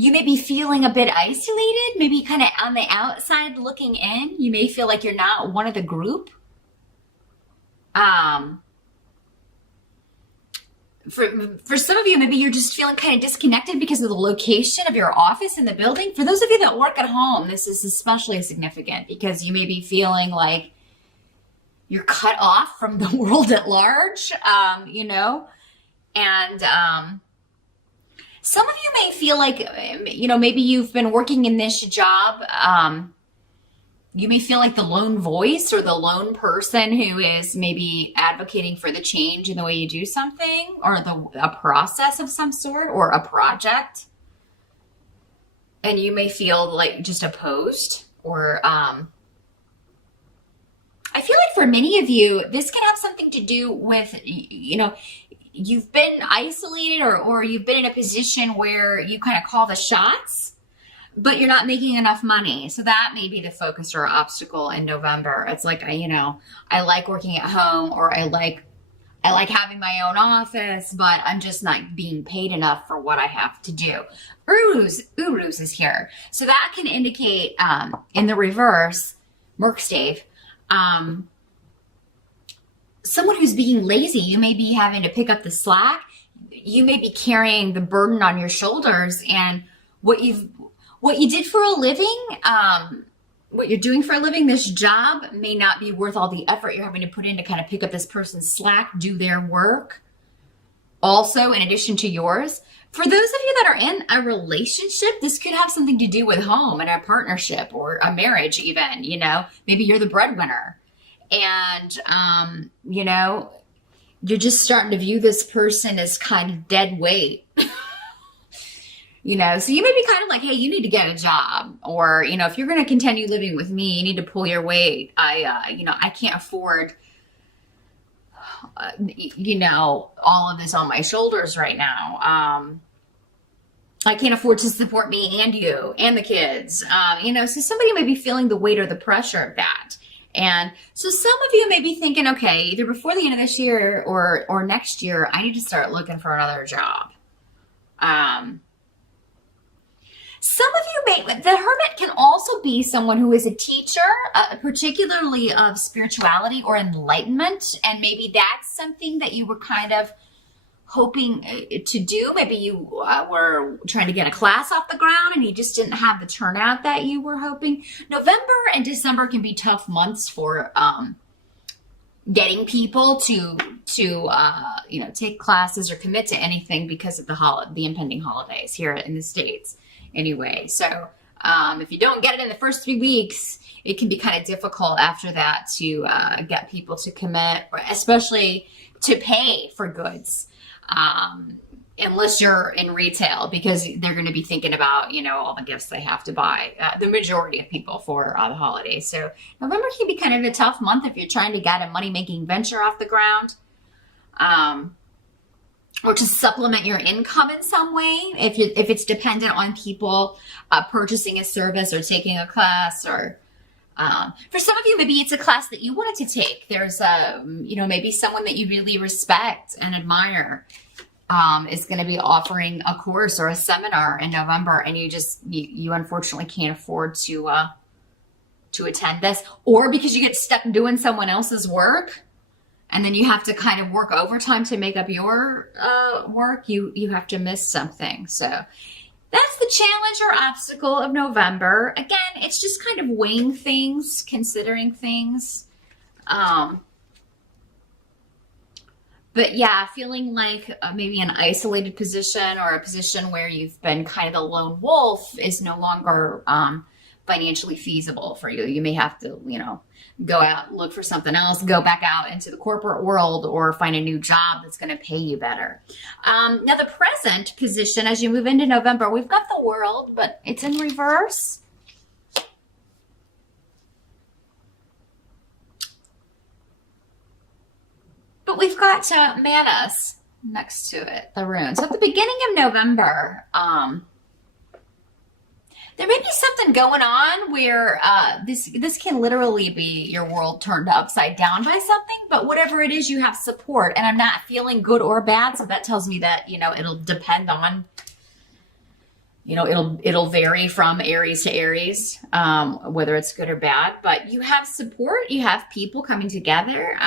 You may be feeling a bit isolated, maybe kind of on the outside looking in. You may feel like you're not one of the group. Um, for some of you, maybe you're just feeling kind of disconnected because of the location of your office in the building. For those of you that work at home, this is especially significant because you may be feeling like you're cut off from the world at large, and some of you may feel like, maybe you've been working in this job. You may feel like the lone voice or the lone person who is maybe advocating for the change in the way you do something or a process of some sort or a project. And you may feel like just opposed or, I feel like for many of you, this can have something to do with, you've been isolated or you've been in a position where you kind of call the shots, but you're not making enough money. So that may be the focus or obstacle in November. It's like, I like working at home, or I like having my own office, but I'm just not being paid enough for what I have to do. Uruz is here. So that can indicate, in the reverse, Merkstave, someone who's being lazy. You may be having to pick up the slack. You may be carrying the burden on your shoulders, and what you did for a living, what you're doing for a living, this job may not be worth all the effort you're having to put in to kind of pick up this person's slack, do their work. Also, in addition to yours, for those of you that are in a relationship, this could have something to do with home and a partnership or a marriage even, maybe you're the breadwinner and, you're just starting to view this person as kind of dead weight. So you may be kind of like, hey, you need to get a job, or, if you're going to continue living with me, you need to pull your weight. I can't afford, all of this on my shoulders right now. I can't afford to support me and you and the kids. So somebody may be feeling the weight or the pressure of that. And so some of you may be thinking, okay, either before the end of this year or next year, I need to start looking for another job. Some of you the hermit can also be someone who is a teacher, particularly of spirituality or enlightenment. And maybe that's something that you were kind of hoping to do. Maybe you were trying to get a class off the ground and you just didn't have the turnout that you were hoping. November and December can be tough months for getting people to take classes or commit to anything because of the impending holidays here in the States. Anyway, so if you don't get it in the first 3 weeks, it can be kind of difficult after that to get people to commit, or especially to pay for goods, unless you're in retail, because they're going to be thinking about, all the gifts they have to buy, the majority of people for the holidays. So November can be kind of a tough month if you're trying to get a money-making venture off the ground. Or to supplement your income in some way, if it's dependent on people purchasing a service or taking a class, or for some of you, maybe it's a class that you wanted to take. There's maybe someone that you really respect and admire is going to be offering a course or a seminar in November, and you unfortunately can't afford to attend this, or because you get stuck doing someone else's work. And then you have to kind of work overtime to make up your work. You have to miss something. So that's the challenge or obstacle of November. Again, it's just kind of weighing things, considering things. But yeah, feeling like maybe an isolated position or a position where you've been kind of the lone wolf is no longer financially feasible for you. You may have to, go out, look for something else, go back out into the corporate world, or find a new job that's going to pay you better. Now, the present position, as you move into November, we've got the World, but it's in reverse. But we've got Manas next to it, the rune. So at the beginning of November, there may be something going on where this can literally be your world turned upside down by something, but whatever it is, you have support. And I'm not feeling good or bad, so that tells me that, it'll depend on, You know, it'll vary from Aries to Aries, whether it's good or bad, but you have support, you have people coming together.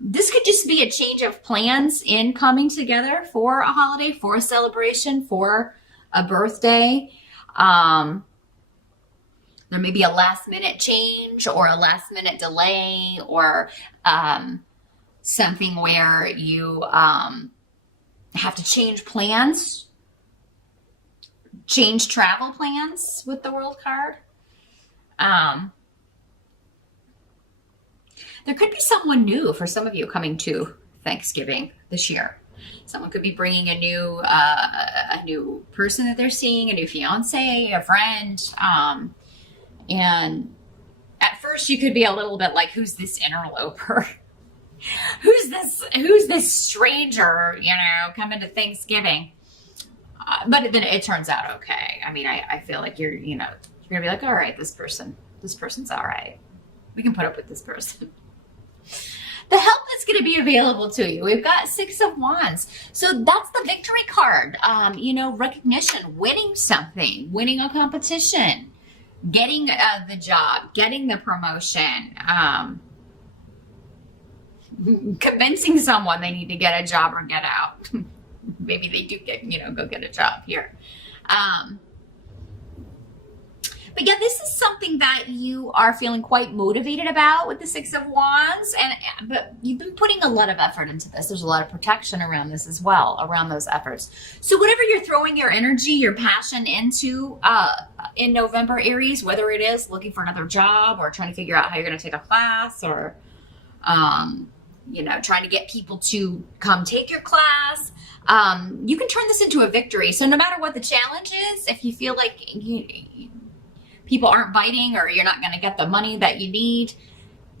This could just be a change of plans in coming together for a holiday, for a celebration, for a birthday. There may be a last minute change or a last minute delay, or something where you have to change plans, change travel plans with the World card. There could be someone new for some of you coming to Thanksgiving this year. Someone could be bringing a new person that they're seeing, a new fiance, a friend. And at first you could be a little bit like, who's this interloper? Who's this stranger, you know, coming to Thanksgiving? But then it turns out okay. I mean, I feel like you're gonna be like, all right, this person's all right. We can put up with this person. The help that's going to be available to you. We've got 6 of Wands. So that's the victory card. Recognition, winning something, winning a competition, getting the job, getting the promotion, convincing someone they need to get a job or get out. Maybe they do go get a job here. But yeah, this is something that you are feeling quite motivated about with the 6 of Wands, but you've been putting a lot of effort into this. There's a lot of protection around this as well, around those efforts. So whatever you're throwing your energy, your passion into in November, Aries, whether it is looking for another job or trying to figure out how you're going to take a class, or trying to get people to come take your class, you can turn this into a victory. So no matter what the challenge is, if you feel like people aren't biting or you're not going to get the money that you need,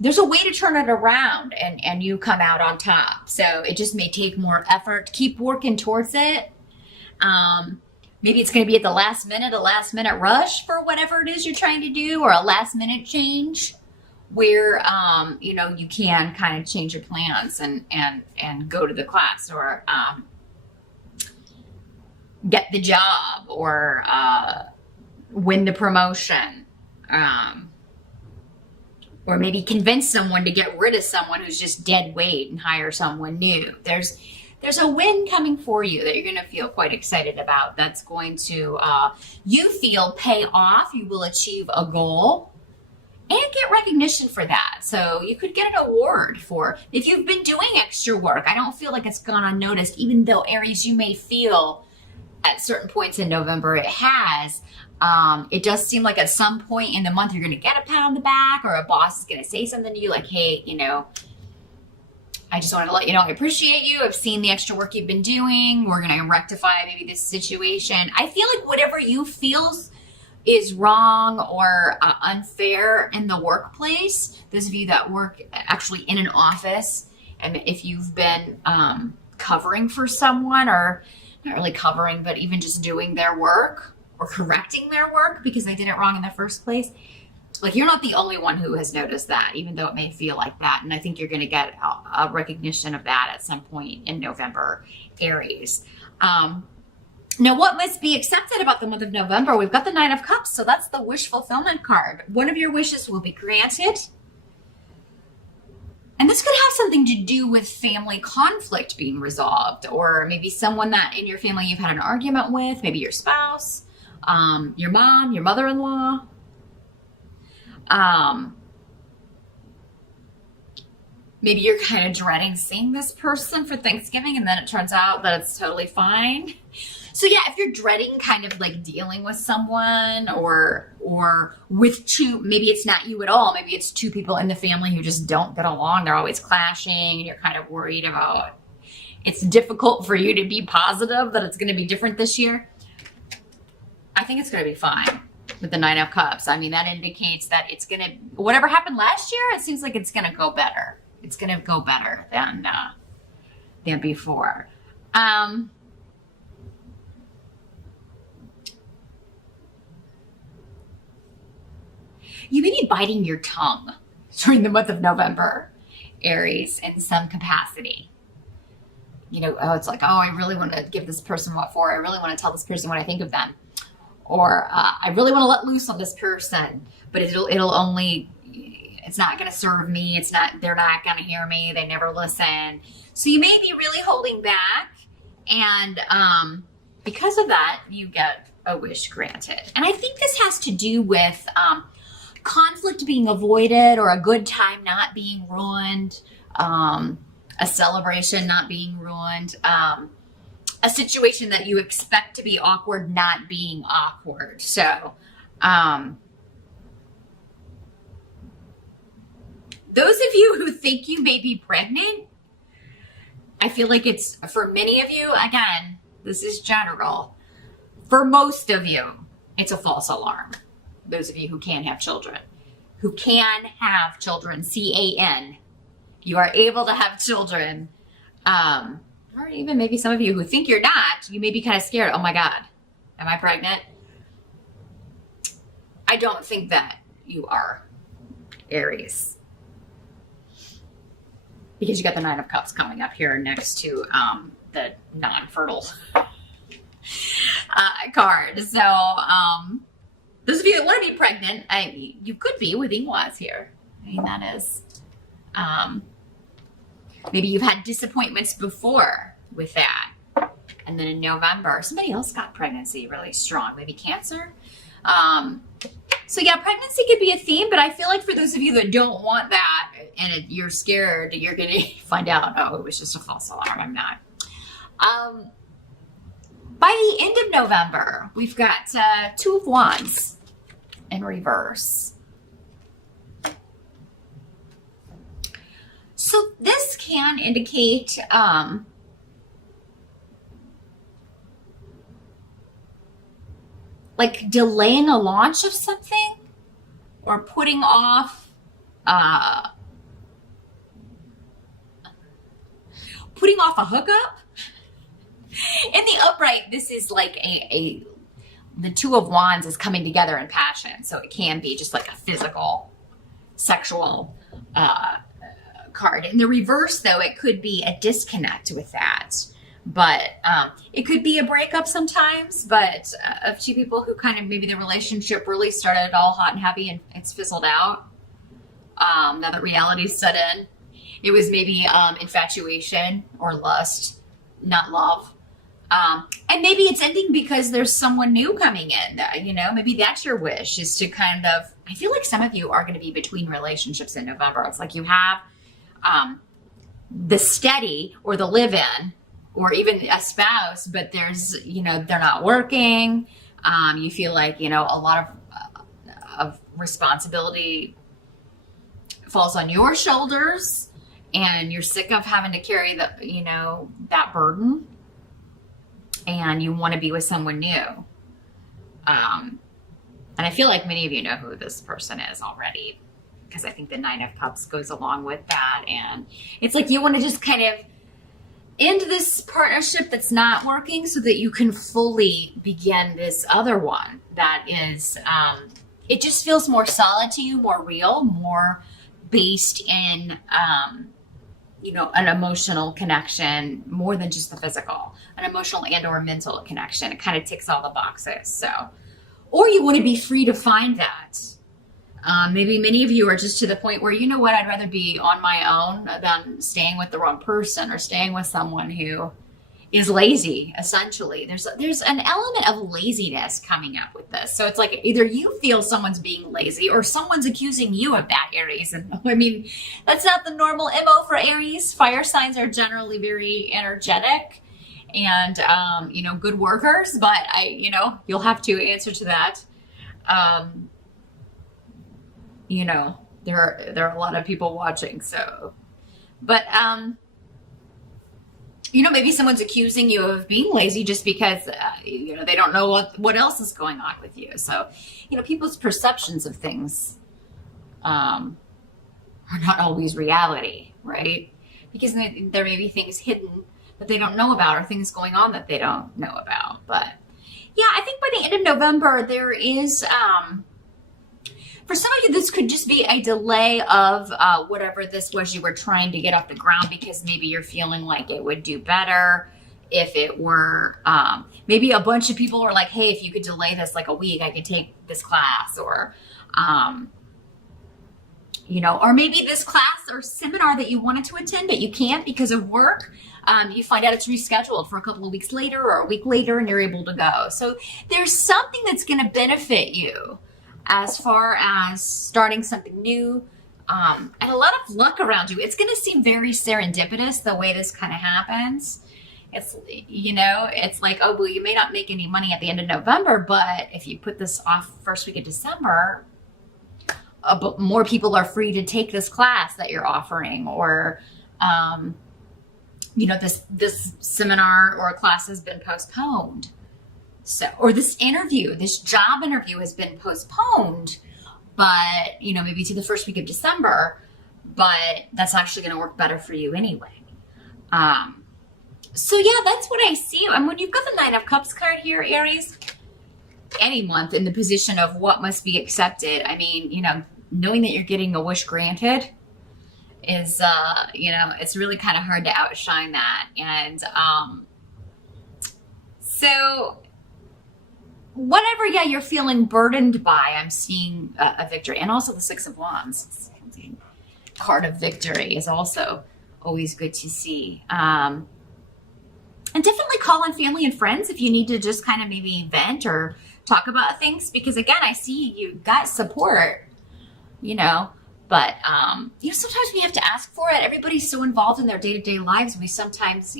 there's a way to turn it around and you come out on top. So it just may take more effort. Keep working towards it. Maybe it's going to be at the last minute, a last minute rush for whatever it is you're trying to do, or a last minute change where, you can kind of change your plans and go to the class, or get the job, or win the promotion, or maybe convince someone to get rid of someone who's just dead weight and hire someone new. There's a win coming for you that you're going to feel quite excited about. That's going to, you feel, pay off. You will achieve a goal and get recognition for that. So you could get an award for, if you've been doing extra work. I don't feel like it's gone unnoticed, even though, Aries, you may feel at certain points in November it has. It does seem like at some point in the month you're going to get a pat on the back, or a boss is going to say something to you like, hey, I just wanted to let you know I appreciate you. I've seen the extra work you've been doing. We're going to rectify maybe this situation. I feel like whatever you feel is wrong or unfair in the workplace, those of you that work actually in an office, and if you've been covering for someone, or not really covering, but even just doing their work or correcting their work because they did it wrong in the first place, like, you're not the only one who has noticed that, even though it may feel like that. And I think you're going to get a recognition of that at some point in November, Aries. Now, what must be accepted about the month of November? We've got the 9 of Cups, so that's the wish fulfillment card. One of your wishes will be granted. And this could have something to do with family conflict being resolved, or maybe someone that in your family you've had an argument with, maybe your spouse, your mom, your mother-in-law. Maybe you're kind of dreading seeing this person for Thanksgiving, and then it turns out that it's totally fine. So yeah, if you're dreading kind of like dealing with someone, or with two, maybe it's not you at all. Maybe it's two people in the family who just don't get along. They're always clashing, and you're kind of worried about, it's difficult for you to be positive that it's going to be different this year. I think it's going to be fine with the 9 of Cups. I mean, that indicates that it's going to, whatever happened last year, it seems like it's going to go better. It's going to go better than before. You may be biting your tongue during the month of November, Aries, in some capacity. It's like, oh, I really want to give this person what for. I really want to tell this person what I think of them. or I really want to let loose on this person, but it'll only, it's not going to serve me. They're not going to hear me. They never listen. So you may be really holding back, and because of that, you get a wish granted. And I think this has to do with conflict being avoided, or a good time not being ruined, a celebration not being ruined, a situation that you expect to be awkward not being awkward. So those of you who think you may be pregnant, I feel like it's, for many of you, again, this is general, for most of you, it's a false alarm. Those of you who can have children, CAN, you are able to have children. Or even maybe some of you who think you're not, you may be kind of scared. Oh my God, am I pregnant? I don't think that you are, Aries. Because you got the 9 of Cups coming up here next to the non-fertile card. So those of you that want to be pregnant, you could be with Ingwas here. I mean, that is, maybe you've had disappointments before with that. And then in November, somebody else got pregnancy really strong, maybe Cancer. So yeah, pregnancy could be a theme, but I feel like for those of you that don't want that and you're scared, you're going to find out, oh, it was just a false alarm. I'm not. By the end of November, we've got 2 of Wands in reverse. So this can indicate like delaying a launch of something, or putting off a hookup. In the upright, this is like the 2 of Wands is coming together in passion. So it can be just like a physical, sexual card. In the reverse, though, it could be a disconnect with that. But it could be a breakup sometimes, but of 2 people who kind of, maybe the relationship really started all hot and happy and it's fizzled out. Now that reality's set in. It was maybe infatuation or lust, not love. And maybe it's ending because there's someone new coming in. Maybe that's your wish, is to kind of, I feel like some of you are going to be between relationships in November. It's like you have the steady or the live-in, or even a spouse, but there's, they're not working. You feel like, a lot of responsibility falls on your shoulders, and you're sick of having to carry that burden, and you want to be with someone new. And I feel like many of you know who this person is already, because I think the 9 of Cups goes along with that. And it's like you want to just kind of end this partnership that's not working so that you can fully begin this other one that is, it just feels more solid to you, more real, more based in, an emotional connection, more than just the physical, an emotional and or mental connection. It kind of ticks all the boxes. So, or you want to be free to find that. Maybe many of you are just to the point where, I'd rather be on my own than staying with the wrong person, or staying with someone who is lazy, essentially. There's an element of laziness coming up with this. So it's like either you feel someone's being lazy, or someone's accusing you of that, Aries. And I mean, that's not the normal MO for Aries. Fire signs are generally very energetic and, good workers, but you'll have to answer to that. There are a lot of people watching, so, but, maybe someone's accusing you of being lazy just because, they don't know what else is going on with you. So, people's perceptions of things, are not always reality, right? Because there may be things hidden that they don't know about, or things going on that they don't know about. But yeah, I think by the end of November, there is, for some of you, this could just be a delay of whatever this was you were trying to get off the ground, because maybe you're feeling like it would do better if it were maybe a bunch of people are like, hey, if you could delay this like a week, I could take this class, or or maybe this class or seminar that you wanted to attend, but you can't because of work. You find out it's rescheduled for a couple of weeks later or a week later, and you're able to go. So there's something that's going to benefit you as far as starting something new, and a lot of luck around you. It's going to seem very serendipitous the way this kind of happens. It's, it's like, oh, well, you may not make any money at the end of November, but if you put this off first week of December, but more people are free to take this class that you're offering, or, this seminar or class has been postponed. So, or this job interview has been postponed, but, maybe to the first week of December, but that's actually going to work better for you anyway. So yeah, that's what I see. And when you've got the Nine of Cups card here, Aries, any month in the position of what must be accepted, I mean, knowing that you're getting a wish granted is, it's really kind of hard to outshine that. And so whatever, you're feeling burdened by, I'm seeing a victory. And also the Six of Wands, card of victory, is also always good to see. And definitely call on family and friends if you need to just kind of maybe vent or talk about things, because again, I see you got support, but, sometimes we have to ask for it. Everybody's so involved in their day-to-day lives. We sometimes,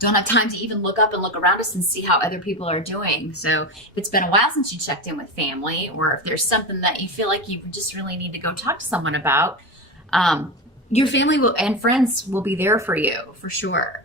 don't have time to even look up and look around us and see how other people are doing. So if it's been a while since you checked in with family, or if there's something that you feel like you just really need to go talk to someone about, your family and friends will be there for you for sure.